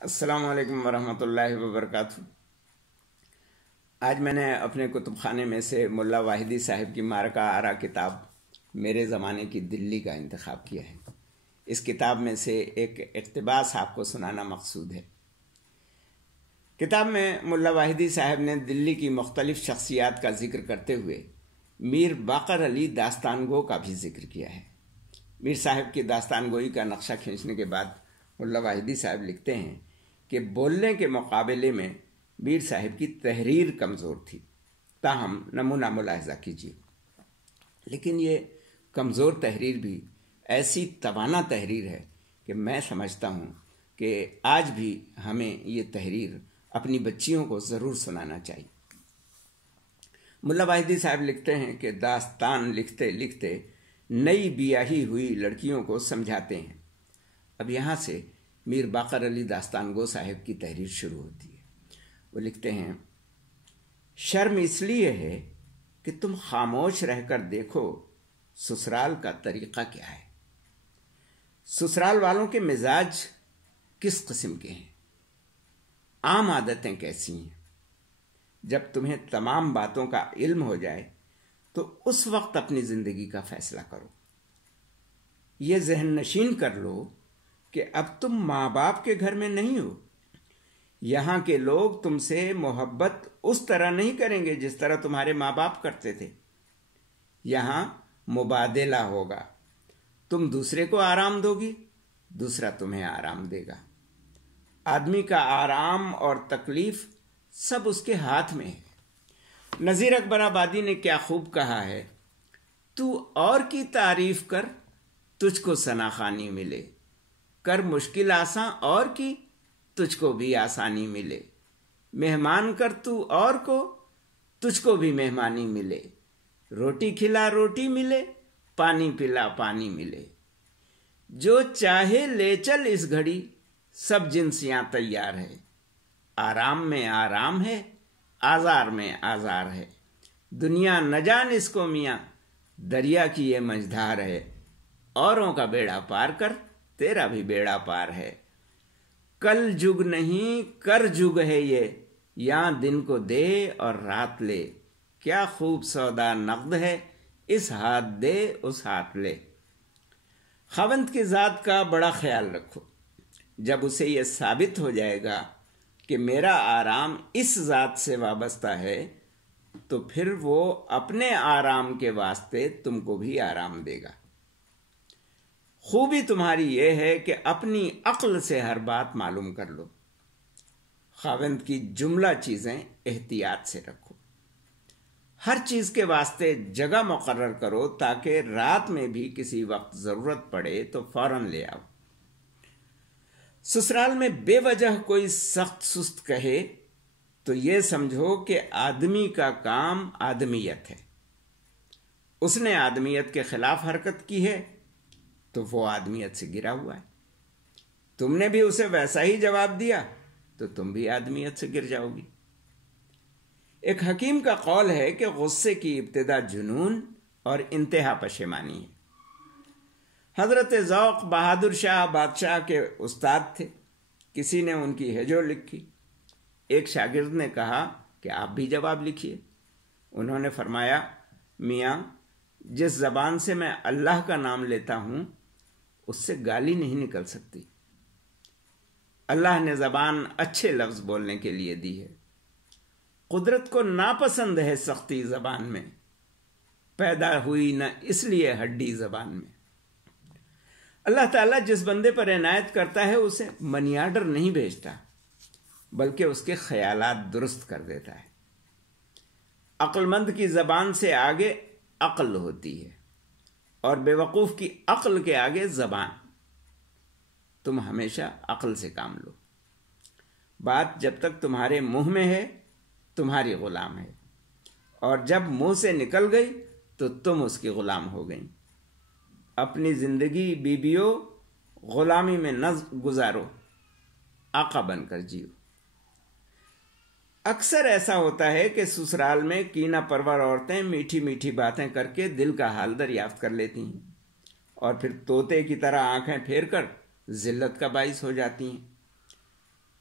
السلام علیکم ورحمۃ اللہ وبرکاتہ۔ آج میں نے اپنے کتب خانے میں سے ملا واحدی صاحب کی معرکہ آرا کتاب میرے زمانے کی دلی کا انتخاب کیا ہے۔ اس کتاب میں سے ایک اقتباس آپ کو سنانا مقصود ہے۔ کتاب میں ملا واحدی صاحب نے دلی کی مختلف شخصیات کا ذکر کرتے ہوئے میر باقر علی داستان گو کا بھی ذکر کیا ہے۔ میر صاحب کی داستان گوئی کا نقشہ کھینچنے کے بعد ملا واحدی صاحب لکھتے ہیں کہ بولنے کے مقابلے میں میر صاحب کی تحریر کمزور تھی، تاہم نمونہ ملاحظہ کیجیے۔ لیکن یہ کمزور تحریر بھی ایسی توانا تحریر ہے کہ میں سمجھتا ہوں کہ آج بھی ہمیں یہ تحریر اپنی بچیوں کو ضرور سنانا چاہیے۔ ملا واحدی صاحب لکھتے ہیں کہ داستان لکھتے لکھتے نئی بیاہی ہوئی لڑکیوں کو سمجھاتے ہیں۔ اب یہاں سے میر باقر علی داستان گو صاحب کی تحریر شروع ہوتی ہے۔ وہ لکھتے ہیں، شرم اس لیے ہے کہ تم خاموش رہ کر دیکھو سسرال کا طریقہ کیا ہے، سسرال والوں کے مزاج کس قسم کے ہیں، عام عادتیں کیسی ہیں۔ جب تمہیں تمام باتوں کا علم ہو جائے تو اس وقت اپنی زندگی کا فیصلہ کرو۔ یہ ذہن نشین کر لو کہ اب تم ماں باپ کے گھر میں نہیں ہو۔ یہاں کے لوگ تم سے محبت اس طرح نہیں کریں گے جس طرح تمہارے ماں باپ کرتے تھے۔ یہاں مبادلہ ہوگا، تم دوسرے کو آرام دو گی، دوسرا تمہیں آرام دے گا۔ آدمی کا آرام اور تکلیف سب اس کے ہاتھ میں ہے۔ نذیر اکبر آبادی نے کیا خوب کہا ہے، تو اور کی تعریف کر تجھ کو ثناخوانی ملے، کر مشکل آساں اور کی تجھ کو بھی آسانی ملے، مہمان کر تو اور کو تجھ کو بھی مہمانی ملے، روٹی کھلا روٹی ملے، پانی پلا پانی ملے، جو چاہے لے چل اس گھڑی، سب جنسیاں تیار ہے، آرام میں آرام ہے، آزار میں آزار ہے، دنیا نہ جان اس کو میاں، دریا کی یہ مجھدار ہے، اوروں کا بیڑا پار کر تیرا بھی بیڑا پار ہے، کل جگ نہیں کر جگ ہے یہ، یہاں دن کو دے اور رات لے، کیا خوب سودا نقد ہے، اس ہاتھ دے اس ہاتھ لے۔ خاوند کی ذات کا بڑا خیال رکھو۔ جب اسے یہ ثابت ہو جائے گا کہ میرا آرام اس ذات سے وابستہ ہے تو پھر وہ اپنے آرام کے واسطے تم کو بھی آرام دے گا۔ خوبی تمہاری یہ ہے کہ اپنی عقل سے ہر بات معلوم کر لو۔ خاوند کی جملہ چیزیں احتیاط سے رکھو۔ ہر چیز کے واسطے جگہ مقرر کرو تاکہ رات میں بھی کسی وقت ضرورت پڑے تو فوراً لے آؤ۔ سسرال میں بے وجہ کوئی سخت سست کہے تو یہ سمجھو کہ آدمی کا کام آدمیت ہے، اس نے آدمیت کے خلاف حرکت کی ہے تو وہ آدمیت سے گرا ہوا ہے۔ تم نے بھی اسے ویسا ہی جواب دیا تو تم بھی آدمیت سے گر جاؤ گی۔ ایک حکیم کا قول ہے کہ غصے کی ابتدا جنون اور انتہا پشیمانی ہے۔ حضرت ذوق بہادر شاہ بادشاہ کے استاد تھے، کسی نے ان کی ہجو لکھی۔ ایک شاگرد نے کہا کہ آپ بھی جواب لکھیے۔ انہوں نے فرمایا، میاں جس زبان سے میں اللہ کا نام لیتا ہوں اس سے گالی نہیں نکل سکتی۔ اللہ نے زبان اچھے لفظ بولنے کے لیے دی ہے۔ قدرت کو ناپسند ہے سختی زبان میں، پیدا ہوئی نہ اس لیے ہڈی زبان میں۔ اللہ تعالیٰ جس بندے پر عنایت کرتا ہے اسے منی آرڈر نہیں بھیجتا بلکہ اس کے خیالات درست کر دیتا ہے۔ عقل مند کی زبان سے آگے عقل ہوتی ہے اور بے وقوف کی عقل کے آگے زبان۔ تم ہمیشہ عقل سے کام لو۔ بات جب تک تمہارے منہ میں ہے تمہاری غلام ہے، اور جب منہ سے نکل گئی تو تم اس کی غلام ہو گئی۔ اپنی زندگی بیویوں غلامی میں نہ گزارو، آقا بن کر جیو۔ اکثر ایسا ہوتا ہے کہ سسرال میں کینہ پرور عورتیں میٹھی میٹھی باتیں کر کے دل کا حال دریافت کر لیتی ہیں اور پھر طوطے کی طرح آنکھیں پھیر کر ذلت کا باعث ہو جاتی ہیں۔